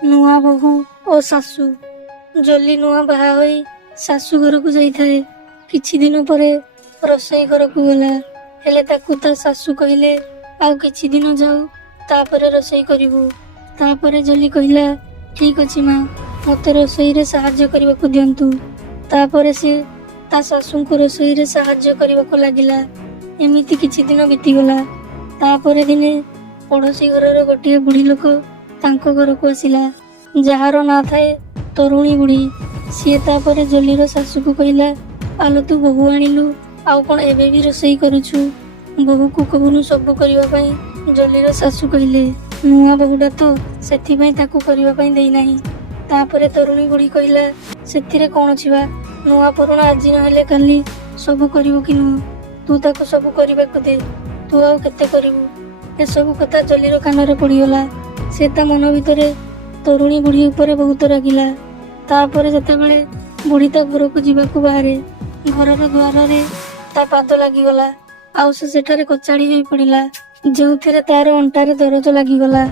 नुआ बहु ओ सासू। जोली नुआ बाहा होई सासू घर को जाइए। किछि दिन परे रोसई घर को गला। हेले ताकू ता सासू कहले आउ किछि दिन जाऊ तापरे रोसई करिवु। तापरे जोली कहला ठीक अछि माँ, मते रोसई रे सहाय्य करबा को दियंतु। तापरे से ता सासू को रोसई रे सहाय्य करबा को लागिला। एमिति किछि दिन बीती गला। तापरे दिने पड़ोसी घर गोटे बुढ़ी लोक तांको घर को आसिला, जार ना थाए तरुणी बुढ़ी। सी तापरे जोलीर सासू को कहला आलो तू बहु आनिलु, आउ कौन एबे भी रोसई करुछु? बहु को कहूनु सब करबा पई। जोलीर सासू कहले नुआ बहुटा तो सेथिपई ताकू करबा पई देई नाही। तापरे तरुणी बुढ़ी कहला सेथिरे कोन छिबा, नुआ पुराना आज न हेले काली सब करिवो कि नु? तू ताकू सब करबा को दे, तू आउ केते करिवु? ए सब कथा जोलीर कानरे पड़ीगला। से ता मन भितरे तरुणी बुढ़ी ऊपर बहुत रागिला। तापरे जेतेबेले बुढ़ी ता घर को जीवाकू बाहरे, घरर द्वार रे ता पाद लागिगला। आउ से सेठारे कचाड़ी होई पड़िला, जेउथिरे तार अंटारे दरज लागिगला।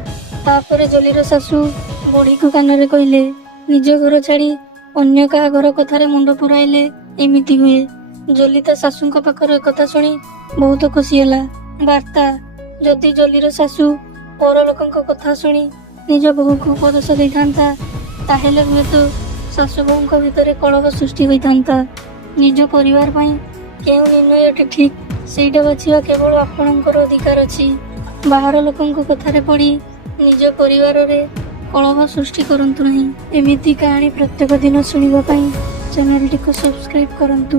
तापरे जोलीर सासू बुढ़ी को कानरे कहले निज घर छाड़ी अन्य का घर कथारे मुंड पुराइले एमिति हुए। जोली ता सासूंका पाखरे कथा शुणी बहुत खुशी होला। वार्ता जदि जोलीर सासू पर लोकंक कथा शुणी निज बहु को उपदेश देइथांता, ताहेले हुए तो सासू बहुंक भितरे कलह सृष्टि होइथांता। निज परिवार पई केउ निर्णय ठीक ସେଇଟା ବାଛିବା କେବଳ ଆପଣଙ୍କର ଅଧିକାର ଅଛି। ବାହାର ଲୋକଙ୍କ କଥାରେ ପଡ଼ି ନିଜ ପରିବାରରେ କଳହ ସୃଷ୍ଟି କରନ୍ତୁ ନାହିଁ। ଏମିତି କାହାଣୀ ପ୍ରତ୍ୟେକ ଦିନ ଶୁଣିବା ପାଇଁ ଚ୍ୟାନେଲଟିକୁ ସବସ୍କ୍ରାଇବ୍ କରନ୍ତୁ।